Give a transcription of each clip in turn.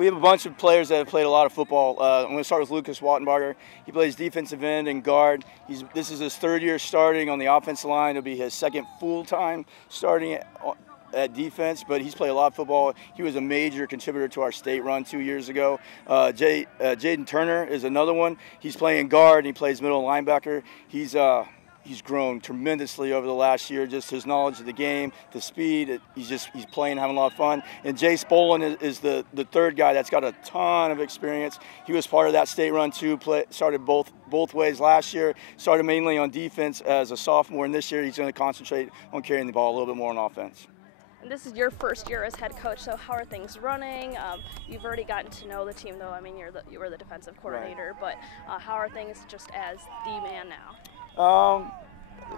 We have a bunch of players that have played a lot of football. I'm going to start with Lucas Wattenbarger. He plays defensive end and guard. This is his third year starting on the offensive line. It'll be his second full-time starting at defense, but he's played a lot of football. He was a major contributor to our state run 2 years ago. Jaden Turner is another one. He's playing guard. He plays middle linebacker. He's grown tremendously over the last year, just his knowledge of the game, the speed. He's playing, having a lot of fun. And Jay Spolin is the third guy that's got a ton of experience. He was part of that state run too, started both ways last year, started mainly on defense as a sophomore, and this year he's going to concentrate on carrying the ball a little bit more on offense. And this is your first year as head coach, so how are things running? You've already gotten to know the team, though. I mean, you were the defensive coordinator, right. But how are things just as the man now?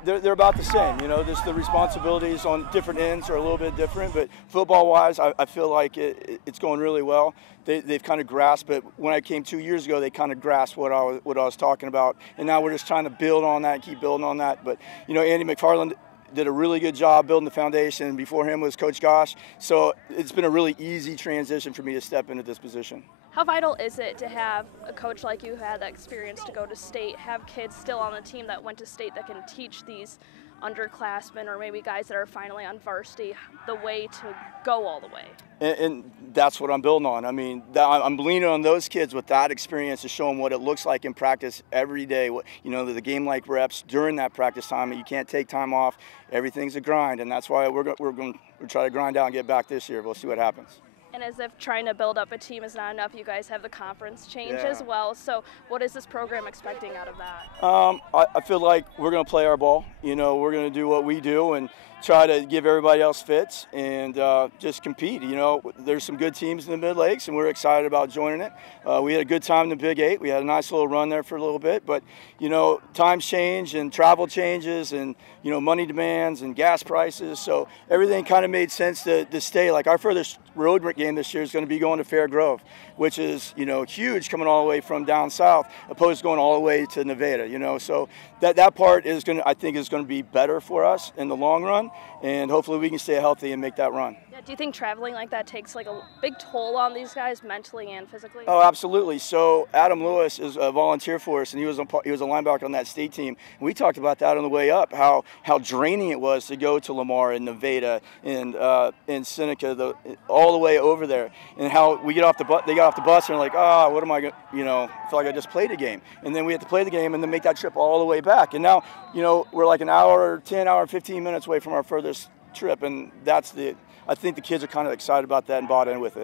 They're about the same. You know, just the responsibilities on different ends are a little bit different, but football-wise, I feel like it's going really well. They've kind of grasped it. When I came 2 years ago, they kind of grasped what I was talking about, and now we're just trying to build on that, keep building on that. But, you know, Andy McFarland did a really good job building the foundation. Before him was Coach Gosh. So it's been a really easy transition for me to step into this position. How vital is it to have a coach like you who had that experience to go to state, have kids still on the team that went to state that can teach these underclassmen or maybe guys that are finally on varsity the way to go all the way? And that's what I'm building on. I mean, I'm leaning on those kids with that experience to show them what it looks like in practice every day. You know, the game-like reps during that practice time. You can't take time off. Everything's a grind, and that's why we're going to try to grind out and get back this year. We'll see what happens. And as if trying to build up a team is not enough, you guys have the conference change as well. So what is this program expecting out of that? I feel like we're going to play our ball. You know, we're going to do what we do and try to give everybody else fits and just compete. You know, there's some good teams in the Mid-Lakes, and we're excited about joining it. We had a good time in the Big 8. We had a nice little run there for a little bit. But, you know, times change and travel changes and, you know, money demands and gas prices. So everything kind of made sense to stay. Like our furthest road game this year is going to be going to Fair Grove, which is, you know, huge coming all the way from down south, opposed to going all the way to Nevada, you know. So that part is going to, I think, is going to be better for us in the long run, and hopefully we can stay healthy and make that run. Yeah, do you think traveling like that takes like a big toll on these guys mentally and physically? Oh, absolutely. So Adam Lewis is a volunteer for us, and he was a linebacker on that state team. And we talked about that on the way up, how draining it was to go to Lamar and Nevada and Seneca, all the way over there, and how we get off the bus, they got off the bus and they're like, what am I going to, you know, I feel like I just played a game. And then we had to play the game and then make that trip all the way back. And now, you know, we're like an hour, 10 hour, 15 minutes away from our furthest trip, and I think the kids are kind of excited about that and bought in with it.